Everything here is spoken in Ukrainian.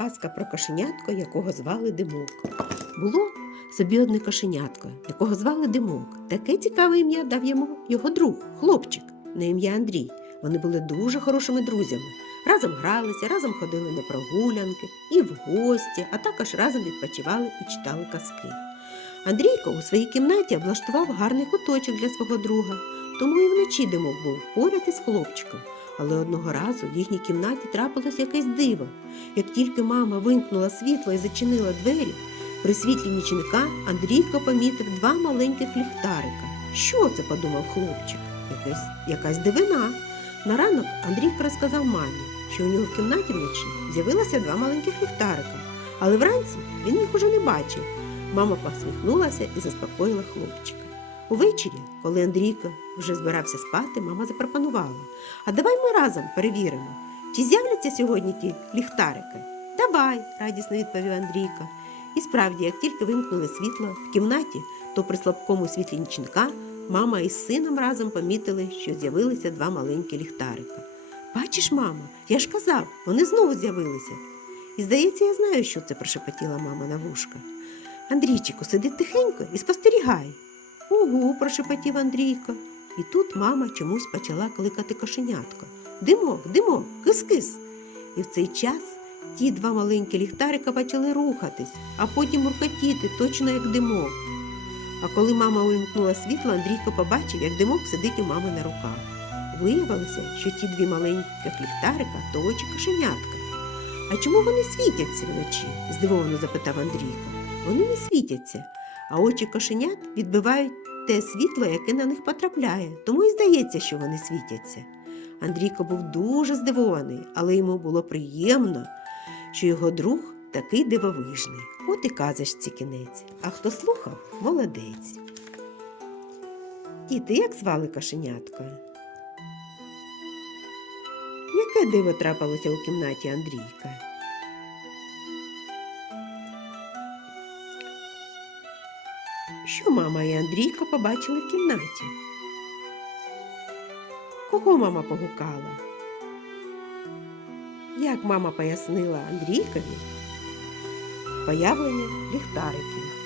казка про кошенятко, якого звали Димок. Було собі одне кошенятко, якого звали Димок. Таке цікаве ім'я дав йому його друг, хлопчик, на ім'я Андрій. Вони були дуже хорошими друзями. Разом гралися, разом ходили на прогулянки і в гості, а також разом відпочивали і читали казки. Андрійко у своїй кімнаті облаштував гарний куточок для свого друга, тому і вночі Димок був поряд із хлопчиком. Але одного разу в їхній кімнаті трапилось якесь диво. Як тільки мама вимкнула світло і зачинила двері, при світлі нічника Андрійко помітив два маленьких ліхтарика. Що це? подумав хлопчик. Якась, якась дивина. На ранок Андрійко розказав мамі, що у нього в кімнаті вночі з'явилося два маленьких ліхтарика, але вранці він їх уже не бачив. Мама посміхнулася і заспокоїла хлопчика. Увечері, коли Андрійко вже збирався спати, мама запропонувала: А давай ми разом перевіримо, чи з'являться сьогодні ті ліхтарики. Давай, радісно відповів Андрійко. І справді, як тільки вимкнули світло в кімнаті, то при слабкому світлі нічника мама із сином разом помітили, що з'явилися два маленькі ліхтарика. Бачиш, мамо, я ж казав, вони знову з'явилися. І здається, я знаю, що це прошепотіла мама на вушка. Андрійчику, сиди тихенько і спостерігай. Угу, прошепотів Андрійко. І тут мама чомусь почала кликати кошенятко. Димок, димок, кис-кис. І в цей час ті два маленькі ліхтарика почали рухатись, а потім муркотіти, точно як димок. А коли мама увімкнула світло, Андрійко побачив, як димок сидить у мами на руках. Виявилося, що ті дві маленьких ліхтарика то очі кошенятка. А чому вони світяться вночі? здивовано запитав Андрійко. Вони не світяться, а очі кошенят відбивають те світло, яке на них потрапляє, тому і здається, що вони світяться. Андрійко був дуже здивований, але йому було приємно, що його друг такий дивовижний. От і казочці кінець. А хто слухав, молодець. Діти, як звали кошенятко? Яке диво трапилося у кімнаті Андрійка? Що мама і Андрійко побачили в кімнаті? Кого мама погукала? Як мама пояснила Андрійкові появлення ліхтариків?